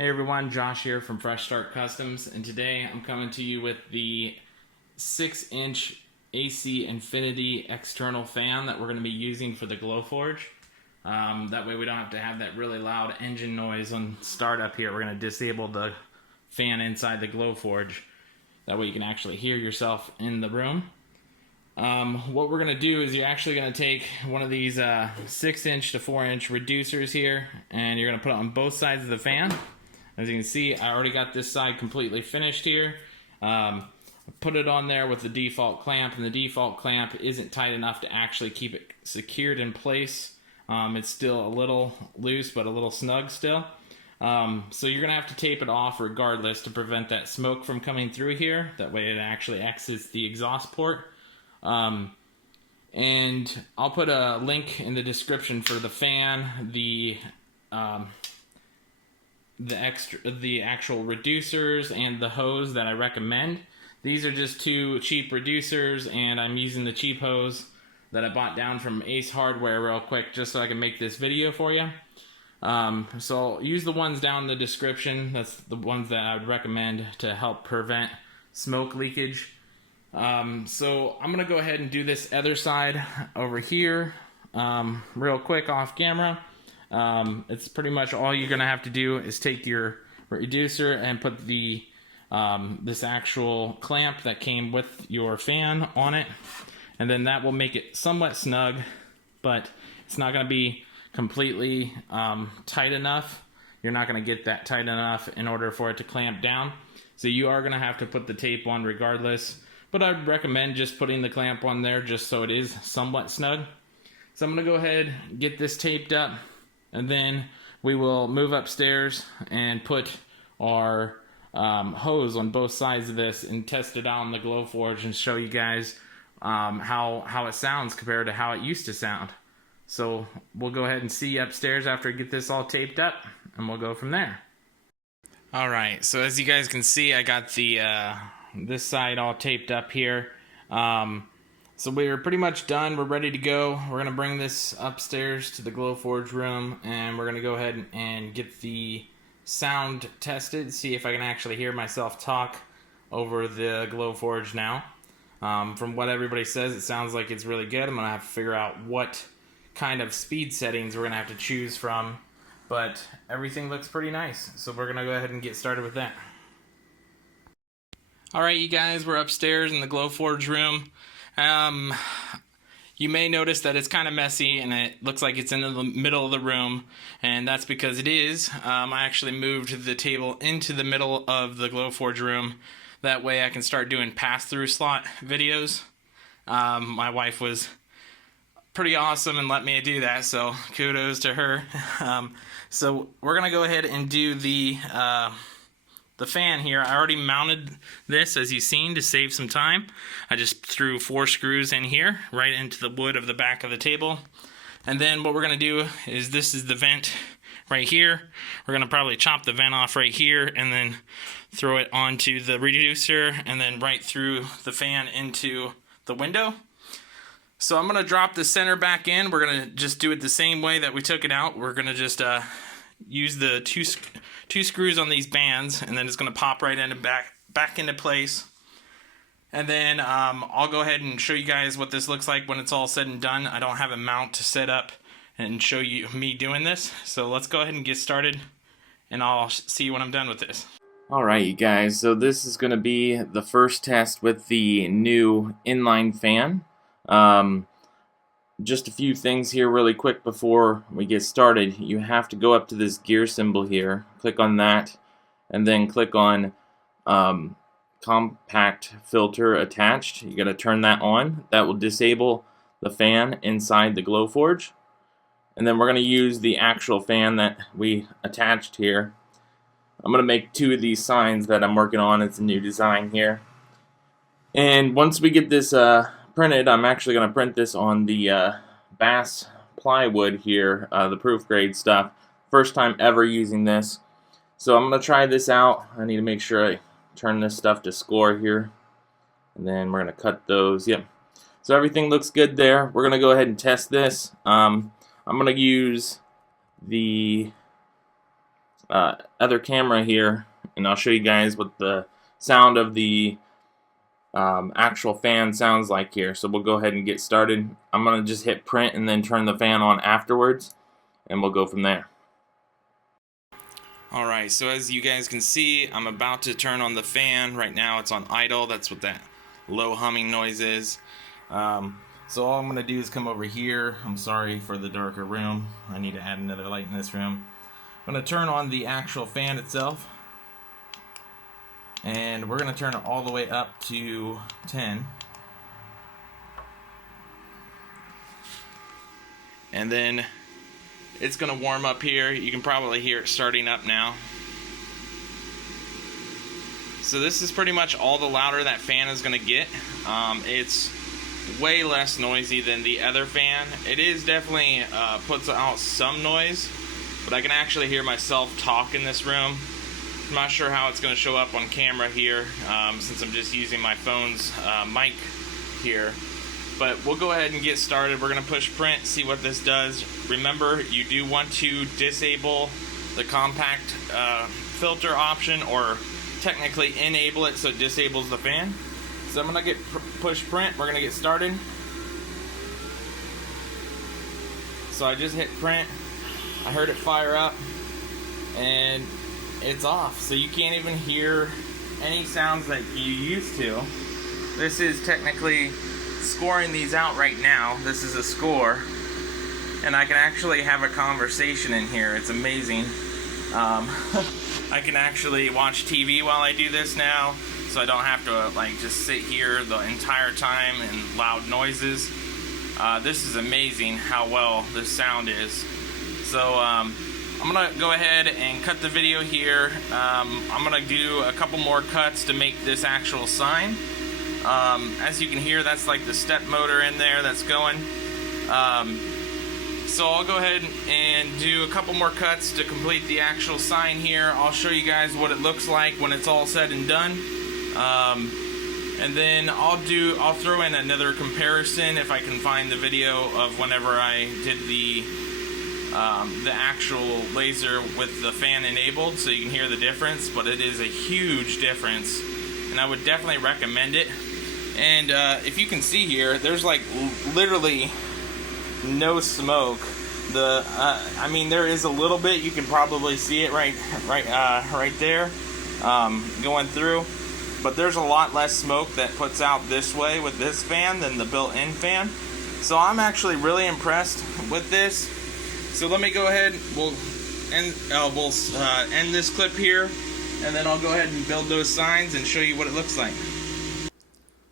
Hey everyone, Josh here from Fresh Start Customs, and today I'm coming to you with the 6-inch AC Infinity external fan that we're going to be using for the Glowforge. That way we don't have to have that really loud engine noise on startup here. We're going to disable the fan inside the Glowforge. That way you can actually hear yourself in the room. What we're going to do is you're actually going to take one of these 6-inch to 4-inch reducers here, and you're going to put it on both sides of the fan. As you can see, I already got this side completely finished here. Put it on there with the default clamp, and the default clamp isn't tight enough to actually keep it secured in place. It's still a little loose, but a little snug still. So you're going to have to tape it off regardless to prevent that smoke from coming through here. That way it actually exits the exhaust port. And I'll put a link in the description for the fan, the actual reducers, and the hose that I recommend. These are just two cheap reducers, and I'm using the cheap hose that I bought down from Ace Hardware real quick just so I can make this video for you. So I'll use the ones down in the description. That's the ones that I would recommend to help prevent smoke leakage. So I'm gonna go ahead and do this other side over here real quick off camera. It's pretty much all you're gonna have to do is take your reducer and put the this actual clamp that came with your fan on it, and then that will make it somewhat snug, but it's not gonna be completely tight enough. You're not gonna get that tight enough in order for it to clamp down, so you are gonna have to put the tape on regardless, but I'd recommend just putting the clamp on there just so it is somewhat snug. So I'm gonna go ahead and get this taped up, and then we will move upstairs and put our hose on both sides of this and test it out on the Glowforge and show you guys how it sounds compared to how it used to sound. So we'll go ahead and see you upstairs after I get this all taped up, and we'll go from there. Alright, so as you guys can see, I got the this side all taped up here. So we're pretty much done. We're ready to go. We're going to bring this upstairs to the Glowforge room, and we're going to go ahead and get the sound tested, see if I can actually hear myself talk over the Glowforge now. From what everybody says, it sounds like it's really good. I'm going to have to figure out what kind of speed settings we're going to have to choose from, but everything looks pretty nice. So we're going to go ahead and get started with that. Alright, you guys, we're upstairs in the Glowforge room. You may notice that it's kind of messy and it looks like it's in the middle of the room, and that's because it is. I actually moved the table into the middle of the Glowforge room. That way I can start doing pass-through slot videos. My wife was pretty awesome and let me do that, so kudos to her. So we're going to go ahead and do the fan here. I already mounted this, as you've seen, to save some time. I just threw 4 screws in here, right into the wood of the back of the table. And then what we're going to do is, this is the vent right here. We're going to probably chop the vent off right here and then throw it onto the reducer and then right through the fan into the window. So I'm going to drop the center back in. We're going to just do it the same way that we took it out. We're going to just use the two screws on these bands, and then it's going to pop right into back into place. And then I'll go ahead and show you guys what this looks like when it's all said and done. I don't have a mount to set up and show you me doing this, so let's go ahead and get started, and I'll see you when I'm done with this. Alright, you guys, so this is going to be the first test with the new inline fan. Just a few things here really quick before we get started. You have to go up to this gear symbol here, click on that, and then click on compact filter attached. You got to turn that on. That will disable the fan inside the Glowforge. And then we're going to use the actual fan that we attached here. I'm going to make 2 of these signs that I'm working on. It's a new design here. And once we get this printed, I'm actually going to print this on the Bass plywood here, the proof grade stuff. First time ever using this. So I'm going to try this out. I need to make sure I turn this stuff to score here. And then we're going to cut those. Yep. So everything looks good there. We're going to go ahead and test this. I'm going to use the other camera here, and I'll show you guys what the sound of the actual fan sounds like here. So we'll go ahead and get started. I'm going to just hit print and then turn the fan on afterwards, and we'll go from there. Alright, so as you guys can see, I'm about to turn on the fan. Right now it's on idle. That's what that low humming noise is. So all I'm going to do is come over here. I'm sorry for the darker room. I need to add another light in this room. I'm going to turn on the actual fan itself. And we're going to turn it all the way up to 10. And then it's going to warm up here. You can probably hear it starting up now. So this is pretty much all the louder that fan is going to get. It's way less noisy than the other fan. It is definitely puts out some noise, but I can actually hear myself talk in this room. I'm not sure how it's going to show up on camera here, since I'm just using my phone's mic here. But we'll go ahead and get started. We're going to push print, see what this does. Remember, you do want to disable the compact filter option, or technically enable it so it disables the fan. So I'm going to push print. We're going to get started. So I just hit print. I heard it fire up, and it's off. So you can't even hear any sounds that you used to. This is technically scoring these out right now. This is a score, and I can actually have a conversation in here. It's amazing. I can actually watch TV while I do this now, so I don't have to like just sit here the entire time in loud noises. This is amazing how well this sound is. So I'm gonna go ahead and cut the video here. I'm gonna do a couple more cuts to make this actual sign. As you can hear, that's like the step motor in there that's going. So I'll go ahead and do a couple more cuts to complete the actual sign here. I'll show you guys what it looks like when it's all said and done. And then I'll throw in another comparison if I can find the video of whenever I did the actual laser with the fan enabled, so you can hear the difference. But it is a huge difference, and I would definitely recommend it. And if you can see here, there's like literally no smoke. I mean, there is a little bit. You can probably see it right there, going through. But there's a lot less smoke that puts out this way with this fan than the built-in fan. So I'm actually really impressed with this. So let me go ahead. We'll end this clip here, and then I'll go ahead and build those signs and show you what it looks like.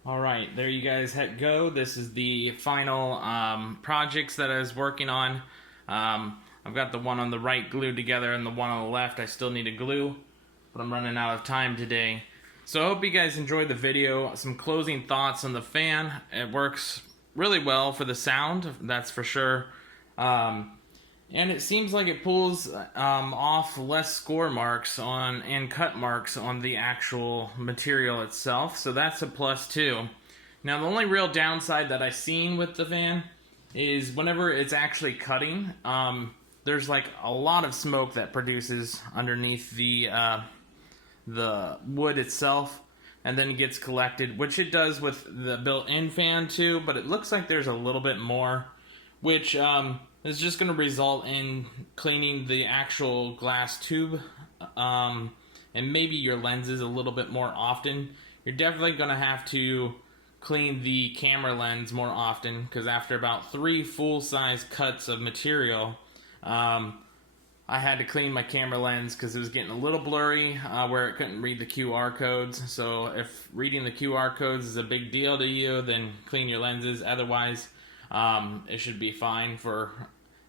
Alright, there you guys go. This is the final projects that I was working on. I've got the one on the right glued together and the one on the left I still need to glue, but I'm running out of time today. So I hope you guys enjoyed the video. Some closing thoughts on the fan. It works really well for the sound, that's for sure. And it seems like it pulls off less score marks and cut marks on the actual material itself, so that's a plus too. Now the only real downside that I've seen with the fan is whenever it's actually cutting, there's like a lot of smoke that produces underneath the wood itself, and then it gets collected, which it does with the built-in fan too, but it looks like there's a little bit more, which is just going to result in cleaning the actual glass tube and maybe your lenses a little bit more often. You're definitely going to have to clean the camera lens more often, because after about 3 full-size cuts of material, I had to clean my camera lens because it was getting a little blurry where it couldn't read the QR codes. So if reading the QR codes is a big deal to you, then clean your lenses. Otherwise, it should be fine for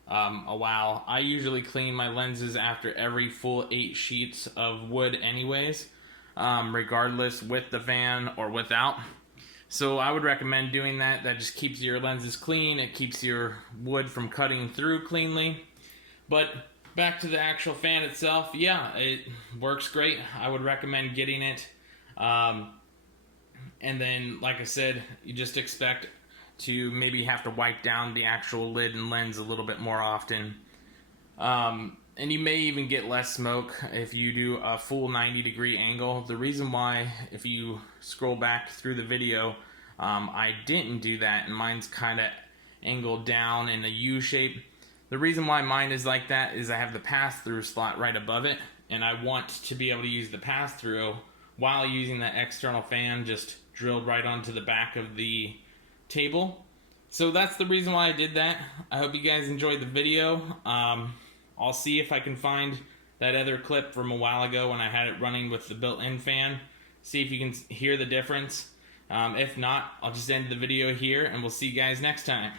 a while. I usually clean my lenses after every full 8 sheets of wood anyways, regardless with the fan or without. So I would recommend doing that. That just keeps your lenses clean. It keeps your wood from cutting through cleanly. But back to the actual fan itself, yeah, it works great. I would recommend getting it. And then, like I said, you just expect to maybe have to wipe down the actual lid and lens a little bit more often. And you may even get less smoke if you do a full 90-degree angle. The reason why, if you scroll back through the video, I didn't do that, and mine's kind of angled down in a U shape. The reason why mine is like that is I have the pass-through slot right above it, and I want to be able to use the pass-through while using that external fan just drilled right onto the back of the table. So that's the reason why I did that. I hope you guys enjoyed the video. I'll see if I can find that other clip from a while ago when I had it running with the built-in fan. See if you can hear the difference. If not, I'll just end the video here, and we'll see you guys next time.